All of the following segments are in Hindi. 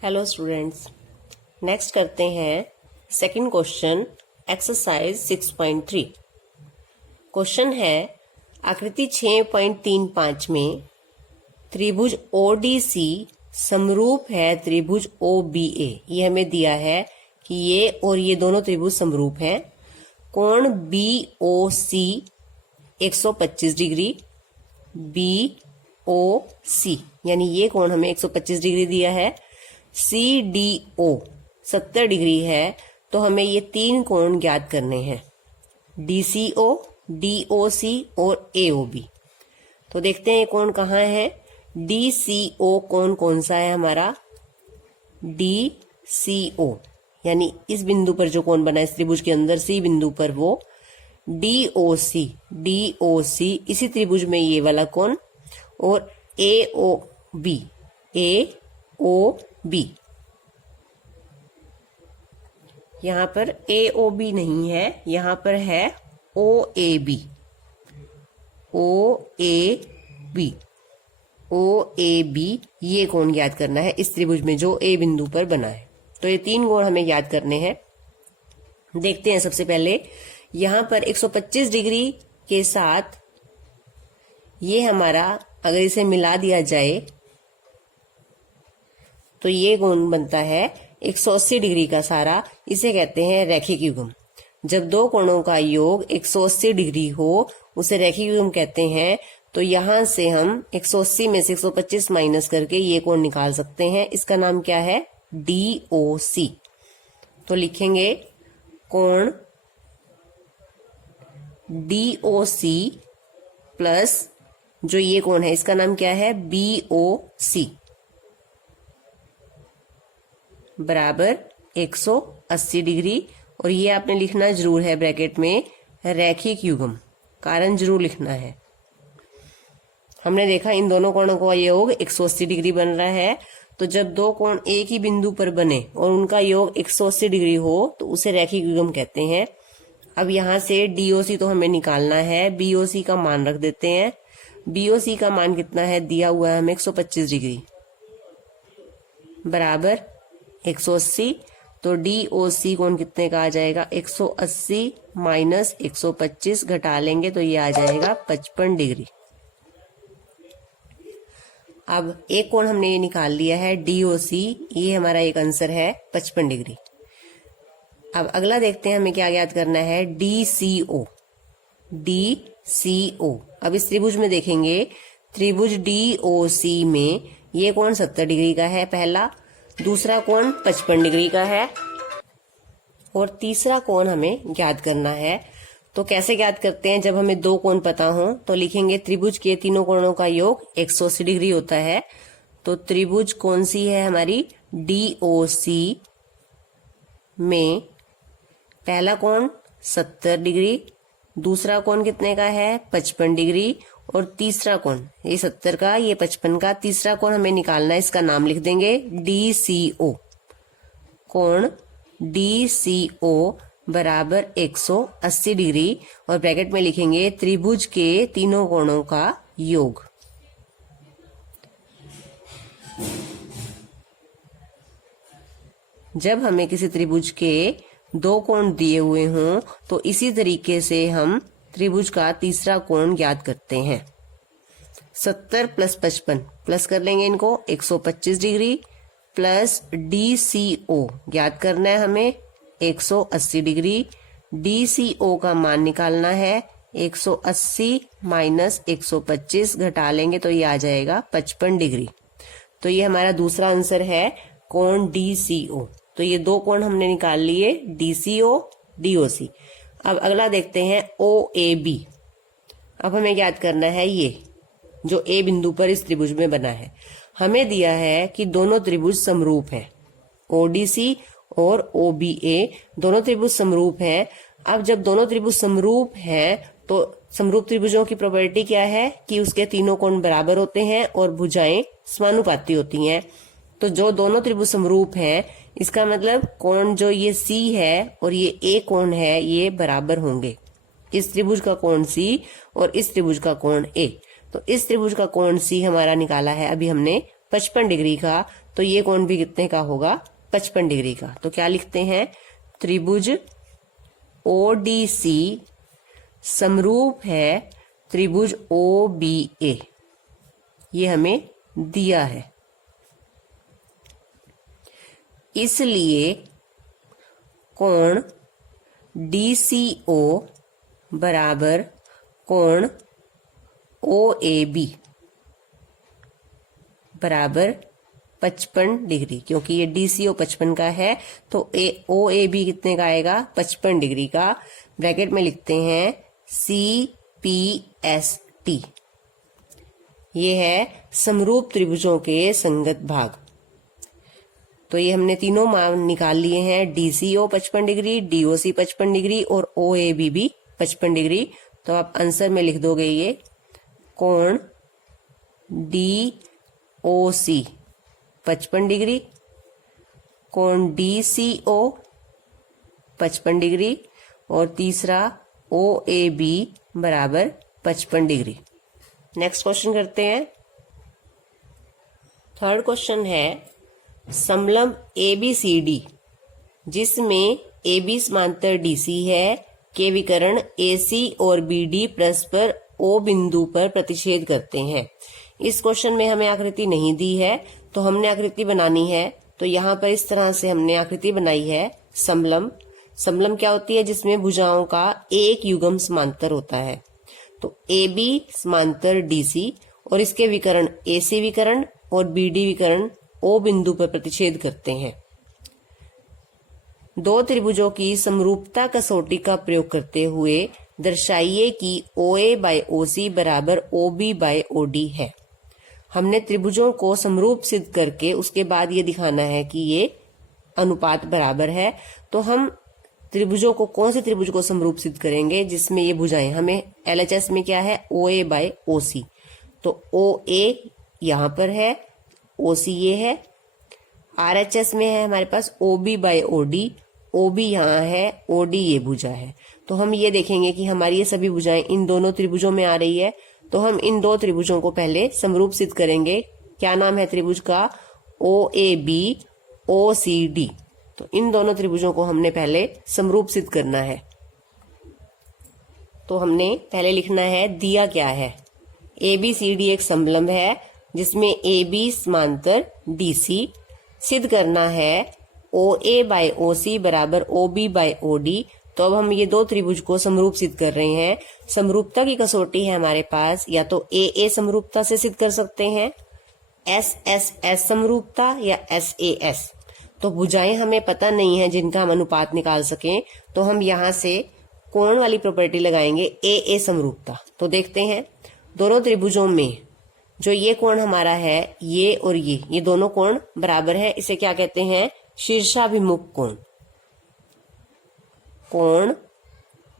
हेलो स्टूडेंट्स, नेक्स्ट करते हैं सेकंड क्वेश्चन एक्सरसाइज 6.3। क्वेश्चन है आकृति 6.35 में त्रिभुज ODC समरूप है त्रिभुज OBA। ये हमें दिया है कि ये और ये दोनों त्रिभुज समरूप हैं। कोण BOC 125 डिग्री, BOC यानी ये कोण हमें 125 डिग्री दिया है। CDO 70 डिग्री है, तो हमें ये तीन कोण ज्ञात करने हैं, DCO, DOC और AOB। तो देखते हैं ये कोण कहाँ है। DCO कोण कौन सा है हमारा, DCO यानी इस बिंदु पर जो कोण बना है इस त्रिभुज के अंदर C बिंदु पर, वो DOC इसी त्रिभुज में ये वाला कोण, और AOB यहां पर AOB नहीं है, यहां पर है OAB ये कोण ज्ञात करना है इस त्रिभुज में जो A बिंदु पर बना है। तो ये तीन कोण हमें ज्ञात करने हैं। देखते हैं सबसे पहले यहां पर 125 डिग्री के साथ ये हमारा, अगर इसे मिला दिया जाए तो ये कोण बनता है 180 डिग्री का सारा। इसे कहते हैं रैखिक युग्म। जब दो कोणों का योग 180 डिग्री हो उसे रैखिक युग्म कहते हैं। तो यहां से हम 180 में से 125 माइनस करके ये कोण निकाल सकते हैं। इसका नाम क्या है, DOC। तो लिखेंगे कोण DOC प्लस जो ये कोण है इसका नाम क्या है, BOC बराबर 180 डिग्री। और ये आपने लिखना जरूर है ब्रैकेट में रैखिक युग्म, कारण जरूर लिखना है। हमने देखा इन दोनों कोणों का योग 180 डिग्री बन रहा है। तो जब दो कोण एक ही बिंदु पर बने और उनका योग 180 डिग्री हो तो उसे रैखिक युग्म कहते हैं। अब यहां से DOC तो हमें निकालना है, BOC का मान रख देते हैं। BOC का मान कितना है, दिया हुआ है हमें 125 डिग्री बराबर 180। तो DOC कोण कितने का आ जाएगा, 180 माइनस 125 घटा लेंगे तो ये आ जाएगा 55 डिग्री। अब एक कोण हमने ये निकाल लिया है DOC, ये हमारा एक आंसर है 55 डिग्री। अब अगला देखते हैं हमें क्या ज्ञात करना है, DCO। अब इस त्रिभुज में देखेंगे, त्रिभुज DOC में ये कोण 70 डिग्री का है पहला, दूसरा कोण 55 डिग्री का है और तीसरा कोण हमें ज्ञात करना है। तो कैसे ज्ञात करते हैं, जब हमें दो कोण पता हो तो लिखेंगे त्रिभुज के तीनों कोणों का योग 180 डिग्री होता है। तो त्रिभुज कौन सी है हमारी, DOC में पहला कोण 70 डिग्री, दूसरा कोण कितने का है 55 डिग्री और तीसरा कोण ये 70 का ये 55 का, तीसरा कोण हमें निकालना है, इसका नाम लिख देंगे DCO। कोण DCO बराबर 180 डिग्री और ब्रैकेट में लिखेंगे त्रिभुज के तीनों कोणों का योग। जब हमें किसी त्रिभुज के दो कोण दिए हुए हों तो इसी तरीके से हम त्रिभुज का तीसरा कोण ज्ञात करते हैं। 70 प्लस 55 प्लस कर लेंगे इनको, 125 डिग्री प्लस DCO ज्ञात करना है हमें 180 डिग्री। DCO का मान निकालना है, 180 माइनस 125 घटा लेंगे तो ये आ जाएगा 55 डिग्री। तो ये हमारा दूसरा आंसर है कोण DCO। तो ये दो कोण हमने निकाल लिए, DCO DOC। अब अगला देखते हैं OAB। अब हमें ज्ञात करना है ये जो A बिंदु पर इस त्रिभुज में बना है। हमें दिया है कि दोनों त्रिभुज समरूप हैं, ODC और OBA दोनों त्रिभुज समरूप हैं। अब जब दोनों त्रिभुज समरूप हैं तो समरूप त्रिभुजों की प्रॉपर्टी क्या है कि उसके तीनों कोण बराबर होते हैं और भुजाएं समानुपाती होती हैं। तो जो दोनों त्रिभुज समरूप हैं इसका मतलब कोण जो ये C है और ये A कोण है ये बराबर होंगे। इस त्रिभुज का कोण C और इस त्रिभुज का कोण A। तो इस त्रिभुज का कोण C हमारा निकाला है अभी हमने 55 डिग्री का, तो ये कोण भी कितने का होगा? 55 डिग्री का। तो क्या लिखते हैं? त्रिभुज ODC समरूप है त्रिभुज OBA। ये हमें दिया है, इसलिए कोण DCO बराबर कोण OAB बराबर 55 डिग्री। क्योंकि ये DCO 55 का है तो OAB कितने का आएगा? 55 डिग्री का। ब्रैकेट में लिखते हैं CPST। ये है समरूप त्रिभुजों के संगत भाग। तो ये हमने तीनों मान निकाल लिए हैं, DCO 55 डिग्री, DOC 55 डिग्री और OAB भी 55 डिग्री। तो आप आंसर में लिख दोगे ये कोण DOC 55 डिग्री, कोण DCO 55 डिग्री और तीसरा OAB बराबर 55 डिग्री। नेक्स्ट क्वेश्चन करते हैं। थर्ड क्वेश्चन है समलंब ABCD जिसमें AB समांतर DC है के विकर्ण AC और BD परस्पर O बिंदु पर प्रतिच्छेद करते हैं। इस क्वेश्चन में हमें आकृति नहीं दी है तो हमने आकृति बनानी है। तो यहाँ पर इस तरह से हमने आकृति बनाई है समलंब। समलंब क्या होती है? जिसमें भुजाओं का एक युग्म समांतर होता है। तो AB समांतर DC और इसके विकर्ण AC विकर्ण और BD विकर्ण O बिंदु पर प्रतिच्छेद करते हैं। दो त्रिभुजों की समरूपता कसौटी का प्रयोग करते हुए दर्शाइए कि OA बाय OC बराबर OB बाय OD है। हमने त्रिभुजों को समरूप सिद्ध करके उसके बाद ये दिखाना है कि ये अनुपात बराबर है। तो हम त्रिभुजों को, कौन से त्रिभुज को समरूप सिद्ध करेंगे? जिसमें ये भुजाएं, हमें LHS में क्या है? OA by OC। तो OA यहाँ पर है, OC ये है। RHS में है हमारे पास OB बाय OD, OB यहाँ है, OD ये भुजा है। तो हम ये देखेंगे कि हमारी ये सभी भुजाएं इन दोनों त्रिभुजों में आ रही है। तो हम इन दो त्रिभुजों को पहले समरूप सिद्ध करेंगे। क्या नाम है त्रिभुज का? OAB OCD। तो इन दोनों त्रिभुजों को हमने पहले समरूप सिद्ध करना है। तो हमने पहले लिखना है दिया क्या है। ABCD एक समलंब है जिसमें AB समांतर DC। सिद्ध करना है OA बाय OC बराबर OB बाय OD। तो अब हम ये दो त्रिभुज को समरूप सिद्ध कर रहे हैं। समरूपता की कसौटी है हमारे पास, या तो AA समरूपता से सिद्ध कर सकते हैं, SSS समरूपता या SAS। तो भुजाएं हमें पता नहीं है जिनका हम अनुपात निकाल सकें, तो हम यहाँ से कोण वाली प्रॉपर्टी लगाएंगे AA समरूपता। तो देखते हैं दोनों त्रिभुजों में जो ये कोण हमारा है, ये और ये दोनों कोण बराबर है। इसे क्या कहते हैं? शीर्षाभिमुख कोण। कोण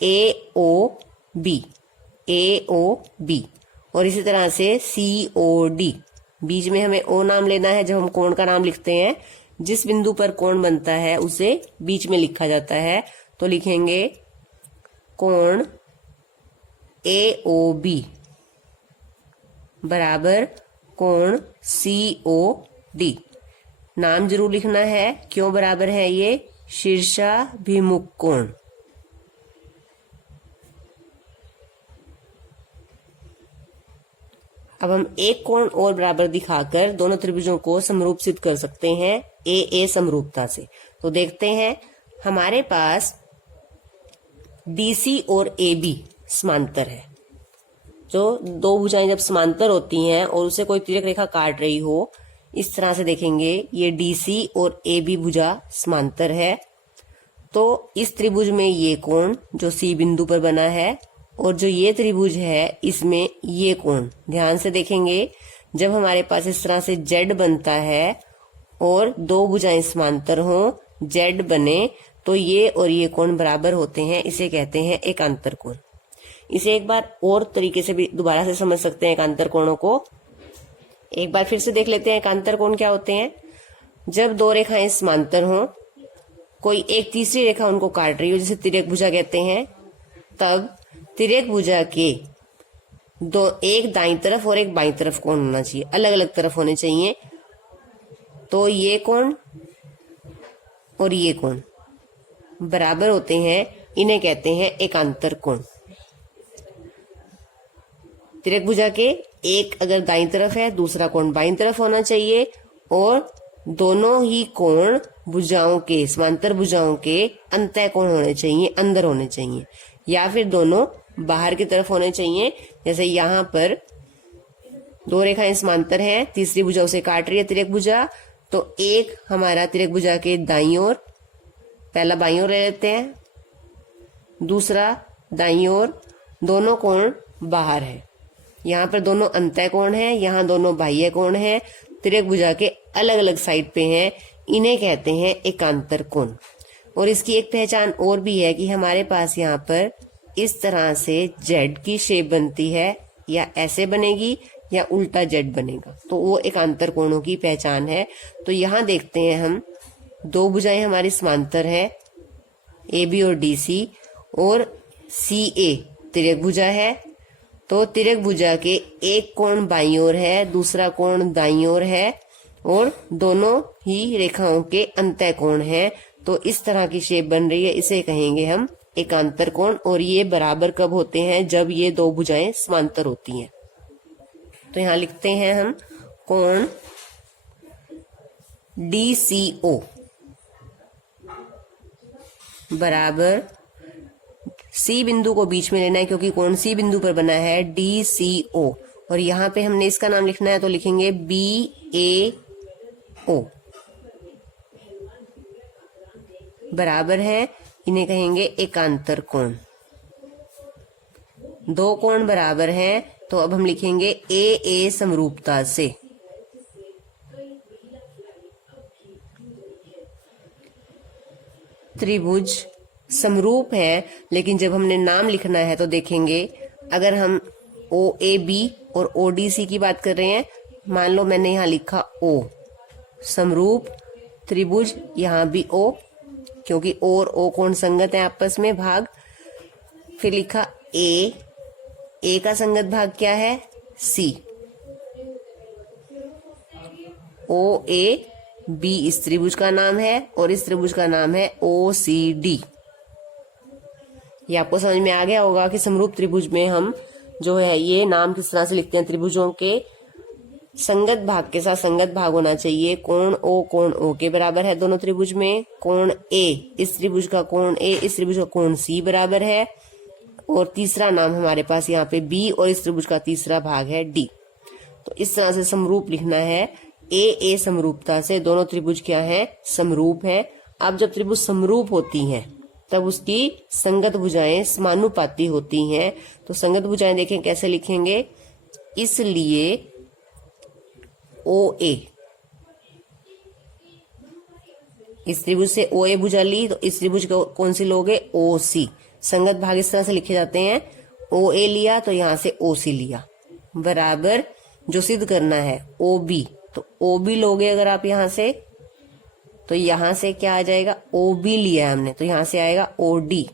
AOB और इसी तरह से COD। बीच में हमें O नाम लेना है जब हम कोण का नाम लिखते हैं। जिस बिंदु पर कोण बनता है उसे बीच में लिखा जाता है। तो लिखेंगे कोण AOB बराबर कोण COD। नाम जरूर लिखना है, क्यों बराबर है ये? शीर्षाभिमुख कोण। अब हम एक कोण और बराबर दिखाकर दोनों त्रिभुजों को समरूप सिद्ध कर सकते हैं AA समरूपता से। तो देखते हैं, हमारे पास DC और AB समांतर है। जो दो भुजाएं जब समांतर होती हैं और उसे कोई तिर्यक रेखा काट रही हो, इस तरह से देखेंगे ये DC और AB भुजा समांतर है। तो इस त्रिभुज में ये कोण जो C बिंदु पर बना है और जो ये त्रिभुज है इसमें ये कोण, ध्यान से देखेंगे जब हमारे पास इस तरह से Z बनता है और दो भुजाएं समांतर हों, Z बने, तो ये और ये कोण बराबर होते हैं। इसे कहते हैं एकांतर कोण। इसे एक बार और तरीके से भी दोबारा से समझ सकते हैं एकांतर कोणों को। एक बार फिर से देख लेते हैं एकांतर कोण क्या होते हैं। जब दो रेखाएं समांतर हों, कोई एक तीसरी रेखा उनको काट रही हो, जिसे तिर्यक भुजा कहते हैं, तब तिर्यक भुजा के दो, एक दाईं तरफ और एक बाईं तरफ कोण होना चाहिए, अलग अलग तरफ होने चाहिए। तो ये कोण और ये कोण बराबर होते हैं, इन्हें कहते हैं एकांतर कोण। त्रिभुजा के एक अगर दाईं तरफ है, दूसरा कोण बाईं तरफ होना चाहिए, और दोनों ही कोण भुजाओं के, समांतर भुजाओं के अंतः कोण होने चाहिए, अंदर होने चाहिए, या फिर दोनों बाहर की तरफ होने चाहिए। जैसे यहाँ पर दो रेखाएं समांतर हैं, तीसरी भुजा उसे काट रही है तिर्यक भुजा, तो एक हमारा तिर्यक भुजा के दाईं ओर, पहला बाईं ओर ले लेते हैं, दूसरा दाईं ओर, दोनों कोण बाहर है। यहाँ पर दोनों अंतः कोण है, यहाँ दोनों बाह्य कोण है, तिर्यक भुजा के अलग अलग साइड पे हैं, इन्हें कहते हैं एकांतर कोण। और इसकी एक पहचान और भी है कि हमारे पास यहाँ पर इस तरह से जेड की शेप बनती है, या ऐसे बनेगी या उल्टा जेड बनेगा, तो वो एकांतर कोणों की पहचान है। तो यहाँ देखते हैं हम, दो भुजाएं हमारी समांतर है, ए बी और डी सी, और सी ए तिर्यक भुजा है, तो तिर्यक भुजा के एक कोण बाईं ओर है, दूसरा कोण दाईं ओर है, और दोनों ही रेखाओं के अंतः कोण है। तो इस तरह की शेप बन रही है, इसे कहेंगे हम एकांतर कोण। और ये बराबर कब होते हैं? जब ये दो भुजाएं समांतर होती हैं। तो यहां लिखते हैं हम कोण DCO बराबर, सी बिंदु को बीच में लेना है क्योंकि कोण सी बिंदु पर बना है, DCO, और यहां पे हमने इसका नाम लिखना है तो लिखेंगे BAO बराबर है, इन्हें कहेंगे एकांतर कोण। दो कोण बराबर हैं तो अब हम लिखेंगे AA समरूपता से। त्रिभुज समरूप है, लेकिन जब हमने नाम लिखना है तो देखेंगे, अगर हम OAB और ODC की बात कर रहे हैं, मान लो मैंने यहां लिखा O, समरूप त्रिभुज, यहां भी O क्योंकि O और O कोण संगत है आपस में भाग, फिर लिखा A का संगत भाग क्या है? C। OAB इस त्रिभुज का नाम है और इस त्रिभुज का नाम है OCD। ये आपको समझ में आ गया होगा कि समरूप त्रिभुज में हम जो है ये नाम किस तरह से लिखते हैं। त्रिभुजों के संगत भाग के साथ संगत भाग होना चाहिए। कोण O के बराबर है दोनों त्रिभुज में। कोण A, इस त्रिभुज का कोण A इस त्रिभुज का कोण C बराबर है, और तीसरा नाम हमारे पास यहाँ पे B, और इस त्रिभुज का तीसरा भाग है D। तो इस तरह से समरूप लिखना है। AA समरूपता से दोनों त्रिभुज क्या है? समरूप है। अब जब त्रिभुज समरूप होती हैं तब उसकी संगत भुजाएं समानुपाती होती हैं। तो संगत भुजाएं देखें कैसे लिखेंगे, इसलिए OA, इस त्रिभुज से OA भुजा ली तो इस त्रिभुज को कौन सी लोगे? OC। संगत भाग इस तरह से लिखे जाते हैं, OA लिया तो यहां से OC लिया, बराबर जो सिद्ध करना है OB, तो OB लोगे अगर आप यहां से, तो यहां से क्या आ जाएगा? OB लिया हमने तो यहां से आएगा OD,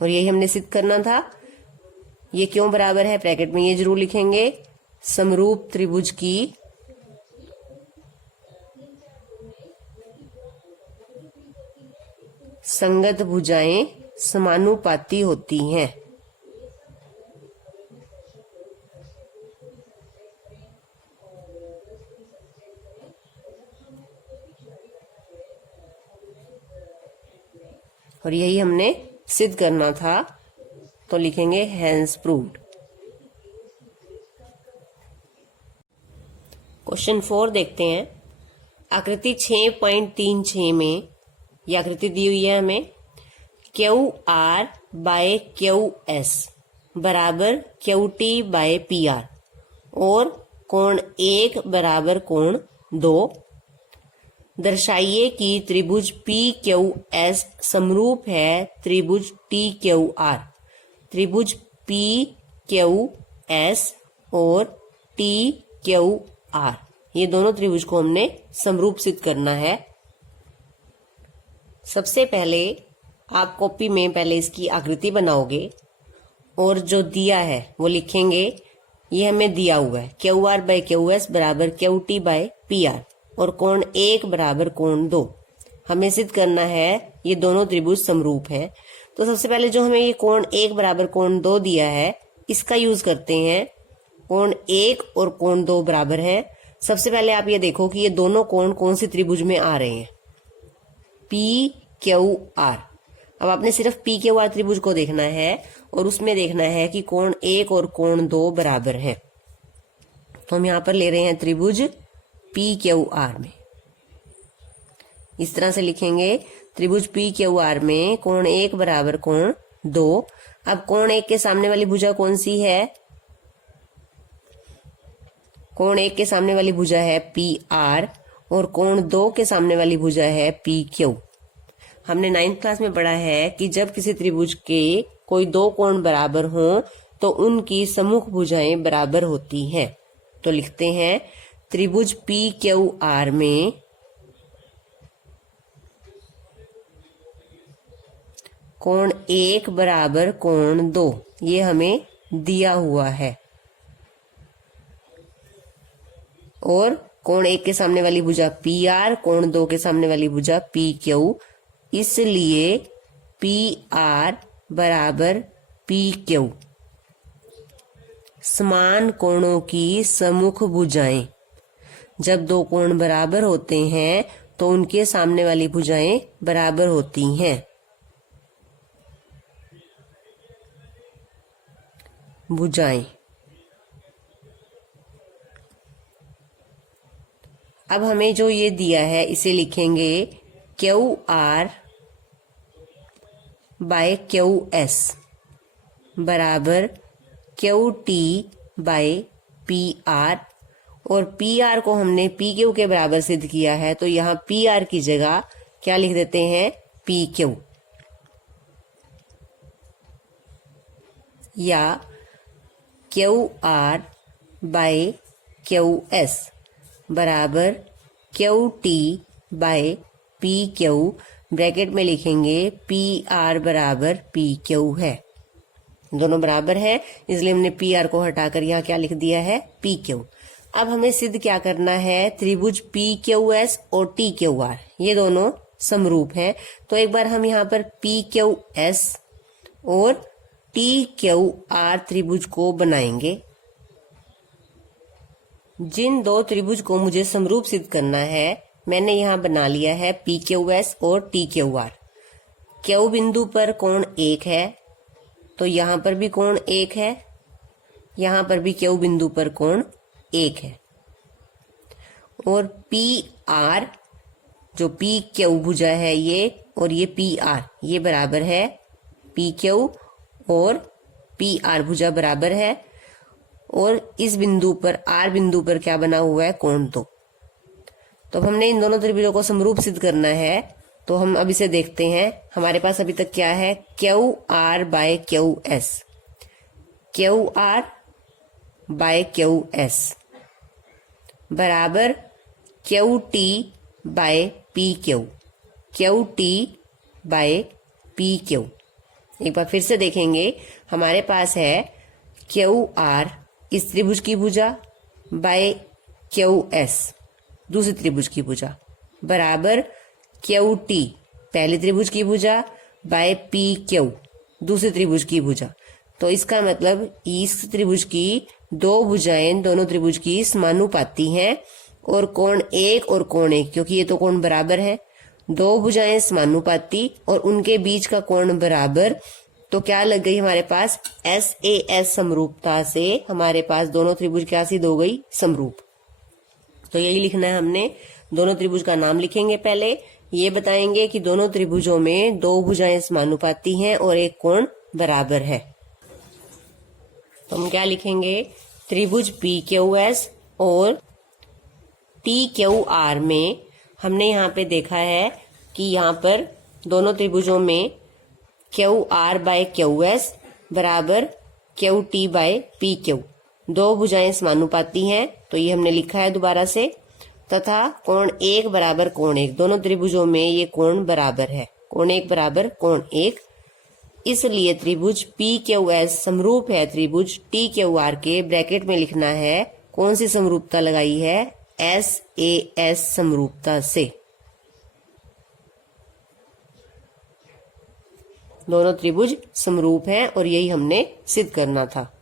और यही हमने सिद्ध करना था। ये क्यों बराबर है ब्रैकेट में ये जरूर लिखेंगे, समरूप त्रिभुज की संगत भुजाएं समानुपाती होती हैं। और यही हमने सिद्ध करना था, तो लिखेंगे हेंस प्रूव्ड। क्वेश्चन 4 देखते हैं। आकृति 6.36 में यह आकृति दी हुई है हमें, QR बाय QS बराबर QT बाय PR, और कोण 1 बराबर कोण 2। दर्शाइए कि त्रिभुज PQS समरूप है त्रिभुज TQR। त्रिभुज PQS और TQR ये दोनों त्रिभुज को हमने समरूप सिद्ध करना है। सबसे पहले आप कॉपी में पहले इसकी आकृति बनाओगे और जो दिया है वो लिखेंगे। ये हमें दिया हुआ है Q R by Q S बराबर Q T by P R और कोण 1 बराबर कोण 2। हमें सिद्ध करना है ये दोनों त्रिभुज समरूप हैं। तो सबसे पहले जो हमें ये कोण 1 बराबर कोण 2 दिया है इसका यूज करते हैं। कोण 1 और कोण 2 बराबर है। सबसे पहले आप ये देखो कि ये दोनों कोण कौन सी त्रिभुज में आ रहे हैं, पी क्यू आर। अब आपने सिर्फ पी क्यू आर त्रिभुज को देखना है और उसमें देखना है कि कोण 1 और कोण 2 बराबर है। तो हम यहां पर ले रहे हैं त्रिभुज पी क्यू आर में। इस तरह से लिखेंगे त्रिभुज पी क्यू आर में कोण 1 बराबर कोण 2। अब कोण 1 के सामने वाली भुजा कौन सी है? कोण 1 के सामने वाली भुजा है पी आर और कोण 2 के सामने वाली भुजा है पी क्यू। हमने 9th क्लास में पढ़ा है कि जब किसी त्रिभुज के कोई दो कोण बराबर हों तो उनकी सम्मुख भुजाएं बराबर होती हैं। तो लिखते हैं त्रिभुज पी क्यू आर में कोण 1 बराबर कोण 2, ये हमें दिया हुआ है। और कोण 1 के सामने वाली भुजा पी आर, कोण 2 के सामने वाली भुजा पी क्यू, इसलिए पी आर बराबर पी क्यू। समान कोणों की सम्मुख भुजाएं, जब दो कोण बराबर होते हैं तो उनके सामने वाली भुजाएं बराबर होती हैं। भुजाएं। अब हमें जो ये दिया है इसे लिखेंगे Q R by Q S बराबर Q T by P R. और पी आर को हमने पी क्यू के बराबर सिद्ध किया है तो यहाँ पी आर की जगह क्या लिख देते हैं, पी क्यू। या Q R by Q S बराबर Q T by P Q. Bracket में लिखेंगे पी आर बराबर पी क्यू है, दोनों बराबर है इसलिए हमने पी आर को हटाकर यहाँ क्या लिख दिया है, पी क्यू। अब हमें सिद्ध क्या करना है, त्रिभुज पी क्यू एस और टी क्यू आर ये दोनों समरूप हैं। तो एक बार हम यहाँ पर पी क्यू एस और टी क्यू आर त्रिभुज को बनाएंगे। जिन दो त्रिभुज को मुझे समरूप सिद्ध करना है मैंने यहाँ बना लिया है पी क्यू एस और टी क्यू आर। क्यू बिंदु पर कोण 1 है तो यहाँ पर भी कोण 1 है, यहाँ पर भी क्यू बिंदु पर कोण 1 है। और पी आर जो पी क्यू भुजा है ये और ये पी आर ये बराबर है पी क्यू और पी आर भुजा बराबर है। और इस बिंदु पर आर बिंदु पर क्या बना हुआ है, कोण 2। तो हमने इन दोनों त्रिभुजों को समरूप सिद्ध करना है तो हम अब इसे देखते हैं। हमारे पास अभी तक क्या है, Q R by Q S, Q R by Q S बराबर Q T by P Q, Q T by P Q. एक बार फिर से देखेंगे, हमारे पास है क्यू आर इस त्रिभुज की भुजा बाय क्यू एस दूसरी त्रिभुज की भुजा बराबर क्यू टी पहली त्रिभुज की भुजा बाय पी क्यू दूसरी त्रिभुज की भुजा। तो इसका मतलब इस त्रिभुज की दो भुजाएं दोनों त्रिभुज की समानुपाती हैं और कोण 1 और कोण 1 क्योंकि ये तो कोण बराबर है, दो भुजाएं समानुपाती और उनके बीच का कोण बराबर। तो क्या लग गई हमारे पास, एस ए एस समरूपता से हमारे पास दोनों त्रिभुज क्या सिद्ध हो गई, समरूप। तो यही लिखना है हमने। दोनों त्रिभुज का नाम लिखेंगे, पहले ये बताएंगे कि दोनों त्रिभुजों में दो भुजाएं समानुपाती हैं और एक कोण बराबर है। तो हम क्या लिखेंगे, त्रिभुज पी क्यू एस और टी क्यू आर में हमने यहाँ पे देखा है कि यहाँ पर दोनों त्रिभुजों में Q R by Q S बराबर Q T by P Q, दो भुजाएं समानुपाती हैं तो ये हमने लिखा है दोबारा से। तथा कोण 1 बराबर कोण 1, दोनों त्रिभुजों में ये कोण बराबर है, कोण 1 बराबर कोण 1। इसलिए त्रिभुज PQS समरूप है त्रिभुज TQR के। ब्रैकेट में लिखना है कौन सी समरूपता लगाई है, SAS समरूपता से। दोनों त्रिभुज समरूप हैं और यही हमने सिद्ध करना था।